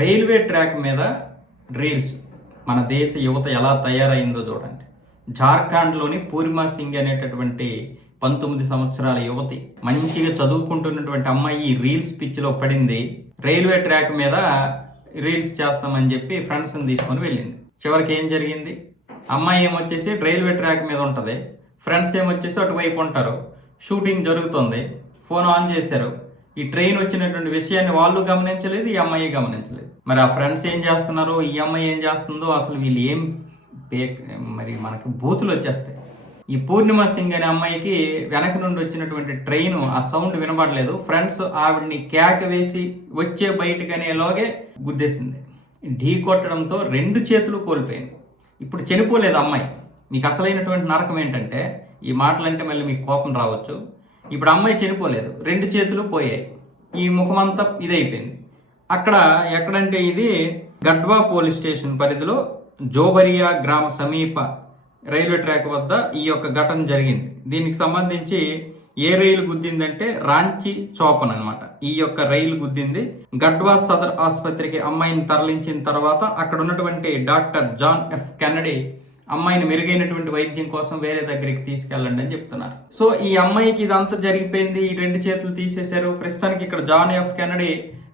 Railway track మీద reels మన దేశ యువత ఎలా తయారైందో చూడండి. జార్ఖండ్లోని పూర్ణిమా సింగ్ అనేటటువంటి 19 సంవత్సరాల యువతి, మంచిగా చదువుకుంటున్నటువంటి అమ్మాయి ఈ రీల్స్ పిచ్చిలో పడింది. రైల్వే ట్రాక్ మీద రీల్స్ చేస్తామని చెప్పి ఫ్రెండ్స్ని తీసుకొని వెళ్ళింది. చివరికి ఏం జరిగింది? అమ్మాయి ఏమొచ్చేసి రైల్వే ట్రాక్ మీద ఉంటుంది, ఫ్రెండ్స్ ఏమొచ్చేసి అటువైపు ఉంటారు. షూటింగ్ జరుగుతుంది, ఫోన్ ఆన్ చేశారు. ఈ ట్రైన్ వచ్చినటువంటి విషయాన్ని వాళ్ళు గమనించలేదు, ఈ అమ్మాయి గమనించలేదు. మరి ఆ ఫ్రెండ్స్ ఏం చేస్తున్నారు, ఈ అమ్మాయి ఏం చేస్తుందో అసలు వీళ్ళు ఏం మరి మనకి బూతులు వచ్చేస్తాయి. ఈ పూర్ణిమ సింగ్ అనే అమ్మాయికి వెనక నుండి వచ్చినటువంటి ట్రైన్ ఆ సౌండ్ వినబడలేదు. ఫ్రెండ్స్ ఆవిడ్ని కేక వేసి వచ్చే బయటకు అనేలోగే గుద్దేసింది. ఢీ కొట్టడంతో 2 చేతులు కోల్పోయింది. ఇప్పుడు చనిపోలేదు అమ్మాయి. మీకు అసలైనటువంటి నరకం ఏంటంటే, ఈ మాటలంటే మళ్ళీ మీకు కోపం రావచ్చు. ఇప్పుడు అమ్మాయి చనిపోలేదు, 2 చేతులు పోయాయి, ఈ ముఖమంతా ఇదైపోయింది. అక్కడ ఎక్కడంటే ఇది గడ్వా పోలీస్ స్టేషన్ పరిధిలో జోబరియా గ్రామ సమీప రైల్వే ట్రాక్ వద్ద ఈ యొక్క ఘటన జరిగింది. దీనికి సంబంధించి ఏ రైలు గుద్దిందంటే రాంచీ చౌపన్ అనమాట. ఈ యొక్క రైలు గుద్దింది. గడ్వా సదర్ ఆసుపత్రికి అమ్మాయిని తరలించిన తర్వాత అక్కడ ఉన్నటువంటి డాక్టర్ జాన్ ఎఫ్ కెన్నడీ అమ్మాయిని మెరుగైనటువంటి వైద్యం కోసం వేరే దగ్గరికి తీసుకెళ్ళండి అని చెప్తున్నారు. సో ఈ అమ్మాయికి ఇదంతా జరిగిపోయింది, ఈ 2 చేతులు తీసేశారు. ప్రస్తుతానికి ఇక్కడ జాన్ ఎఫ్ కెన్నడీ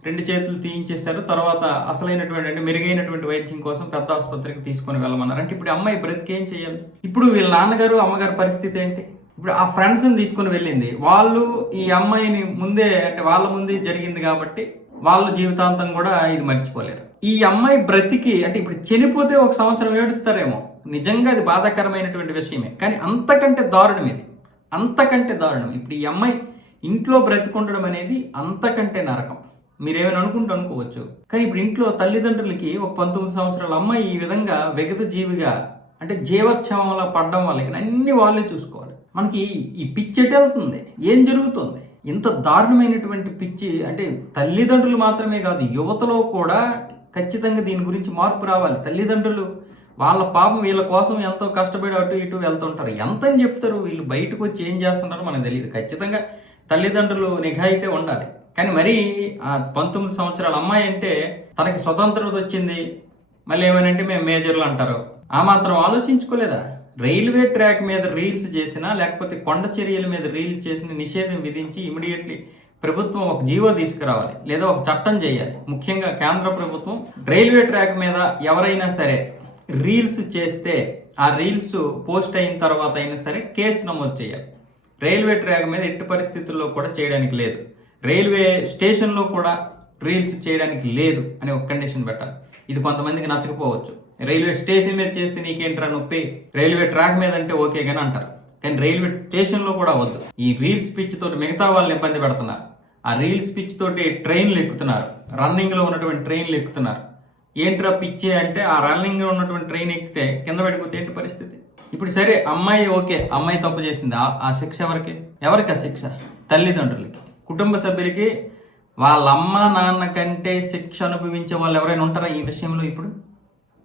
2 చేతులు తీయించేశారు. తర్వాత అసలైనటువంటి అంటే మెరుగైనటువంటి వైద్యం కోసం పెద్ద ఆసుపత్రికి తీసుకొని వెళ్ళమన్నారు. అంటే ఇప్పుడు అమ్మాయి బ్రతికేం చేయాలి? ఇప్పుడు వీళ్ళ నాన్నగారు అమ్మగారు పరిస్థితి ఏంటి? ఇప్పుడు ఆ ఫ్రెండ్స్ని తీసుకుని వెళ్ళింది, వాళ్ళు ఈ అమ్మాయిని ముందే అంటే వాళ్ళ ముందే జరిగింది కాబట్టి వాళ్ళు జీవితాంతం కూడా ఇది మర్చిపోలేరు. ఈ అమ్మాయి బ్రతికి అంటే ఇప్పుడు చనిపోతే 1 సంవత్సరం ఏడుస్తారేమో, నిజంగా అది బాధాకరమైనటువంటి విషయమే. కానీ అంతకంటే దారుణం ఇది, అంతకంటే దారుణం. ఇప్పుడు ఈ అమ్మాయి ఇంట్లో బ్రతికుండడం అనేది అంతకంటే నరకం. మీరేమైనా అనుకోవచ్చు, కానీ ఇప్పుడు ఇంట్లో తల్లిదండ్రులకి ఒక 19 సంవత్సరాల అమ్మాయి ఈ విధంగా విగత జీవిగా అంటే జీవోత్సవంలో పడడం వల్ల ఇక్కడ అన్ని వాళ్ళే చూసుకోవాలి. మనకి ఈ పిచ్చి ఎటు వెళ్తుంది, ఏం జరుగుతుంది? ఇంత దారుణమైనటువంటి పిచ్చి అంటే తల్లిదండ్రులు మాత్రమే కాదు, యువతలో కూడా ఖచ్చితంగా దీని గురించి మార్పు రావాలి. తల్లిదండ్రులు వాళ్ళ పాపం వీళ్ళ కోసం ఎంతో కష్టపడి అటు ఇటు వెళ్తుంటారు. ఎంతని చెప్తారు, వీళ్ళు బయటకు వచ్చి ఏం చేస్తున్నారో మనకు తెలియదు. ఖచ్చితంగా తల్లిదండ్రులు నిఘా అయితే ఉండాలి. కానీ మరీ ఆ 19 సంవత్సరాల అమ్మాయి అంటే తనకి స్వతంత్రత వచ్చింది, మళ్ళీ ఏమనంటే మేము మేజర్లు అంటారు. ఆ మాత్రం ఆలోచించుకోలేదా? రైల్వే ట్రాక్ మీద రీల్స్ చేసినా లేకపోతే కొండ చర్యల మీద రీల్స్ చేసిన నిషేధం విధించి ఇమీడియట్లీ ప్రభుత్వం ఒక జీవో తీసుకురావాలి, లేదా ఒక చట్టం చేయాలి. ముఖ్యంగా కేంద్ర ప్రభుత్వం రైల్వే ట్రాక్ మీద ఎవరైనా సరే రీల్స్ చేస్తే ఆ రీల్స్ పోస్ట్ అయిన తర్వాత అయినా సరే కేసు నమోదు చేయాలి. రైల్వే ట్రాక్ మీద ఎట్టి పరిస్థితుల్లో కూడా చేయడానికి లేదు, రైల్వే స్టేషన్లో కూడా రీల్స్ చేయడానికి లేదు అని ఒక కండిషన్ పెట్టాలి. ఇది కొంతమందికి నచ్చకపోవచ్చు. రైల్వే స్టేషన్ మీద చేస్తే నీకేంట్రా నొప్పి, రైల్వే ట్రాక్ మీద అంటే ఓకే కానీ అంటారు. కానీ రైల్వే స్టేషన్లో కూడా వద్దు. ఈ రీల్స్ పిచ్ తోటి మిగతా వాళ్ళని ఇబ్బంది పెడుతున్నారు. ఆ రీల్స్ పిచ్ తోటి ట్రైన్లు ఎక్కుతున్నారు, రన్నింగ్లో ఉన్నటువంటి ట్రైన్లు ఎక్కుతున్నారు. ఏంట్రా పిచ్చే అంటే ఆ రన్నింగ్లో ఉన్నటువంటి ట్రైన్ ఎక్కితే కింద పడిపోతే ఏంటి పరిస్థితి? ఇప్పుడు సరే అమ్మాయి ఓకే, అమ్మాయి తప్పు చేసింది, ఆ శిక్ష ఎవరికి ఆ శిక్ష? తల్లిదండ్రులకి, కుటుంబ సభ్యులకి. వాళ్ళ అమ్మ నాన్న కంటే శిక్ష అనుభవించే వాళ్ళు ఎవరైనా ఉంటారా ఈ విషయంలో? ఇప్పుడు